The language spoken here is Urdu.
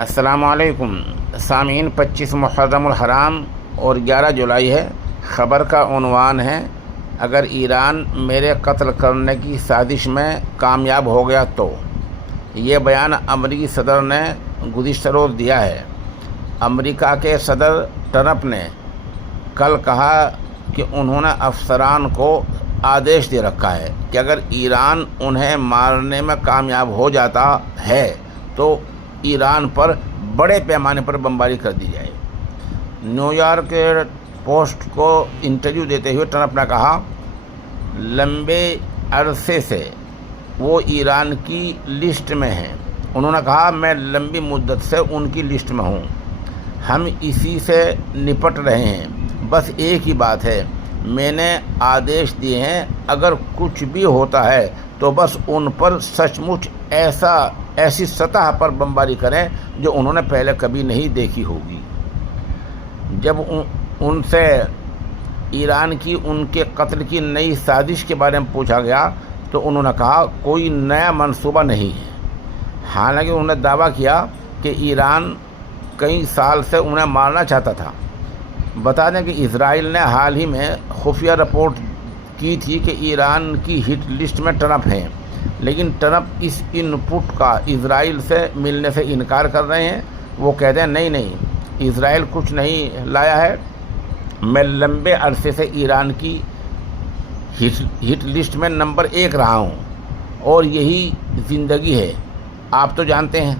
السلام علیکم سامعین، 25 محرم الحرام اور 11 جولائی ہے۔ خبر کا عنوان ہے: اگر ایران میرے قتل کرنے کی سازش میں کامیاب ہو گیا تو۔ یہ بیان امریکی صدر نے گزشتہ روز دیا ہے۔ امریکہ کے صدر ٹرمپ نے کل کہا کہ انہوں نے افسران کو آدیش دے رکھا ہے کہ اگر ایران انہیں مارنے میں کامیاب ہو جاتا ہے تو ایران پر بڑے پیمانے پر بمباری کر دی جائے۔ نیو یارک پوسٹ کو انٹرویو دیتے ہوئے ٹرمپ نے کہا، لمبے عرصے سے وہ ایران کی لسٹ میں ہیں۔ انہوں نے کہا، میں لمبی مدت سے ان کی لسٹ میں ہوں۔ ہم اسی سے نپٹ رہے ہیں۔ بس ایک ہی بات ہے، میں نے آدیش دیے ہیں، اگر کچھ بھی ہوتا ہے تو بس ان پر سچ مچ ایسی سطح پر بمباری کریں جو انہوں نے پہلے کبھی نہیں دیکھی ہوگی۔ جب ان سے ایران کی ان کے قتل کی نئی سازش کے بارے میں پوچھا گیا تو انہوں نے کہا، کوئی نیا منصوبہ نہیں ہے۔ حالانکہ انہوں نے دعویٰ کیا کہ ایران کئی سال سے انہیں مارنا چاہتا تھا۔ بتا دیں کہ اسرائیل نے حال ہی میں خفیہ رپورٹ کی تھی کہ ایران کی ہٹ لسٹ میں ٹرمپ ہیں، لیکن ٹرمپ اس ان پٹ کا اسرائیل سے ملنے سے انکار کر رہے ہیں۔ وہ کہتے ہیں، نہیں، اسرائیل کچھ نہیں لایا ہے، میں لمبے عرصے سے ایران کی ہٹ لسٹ میں نمبر 1 رہا ہوں اور یہی زندگی ہے، آپ تو جانتے ہیں۔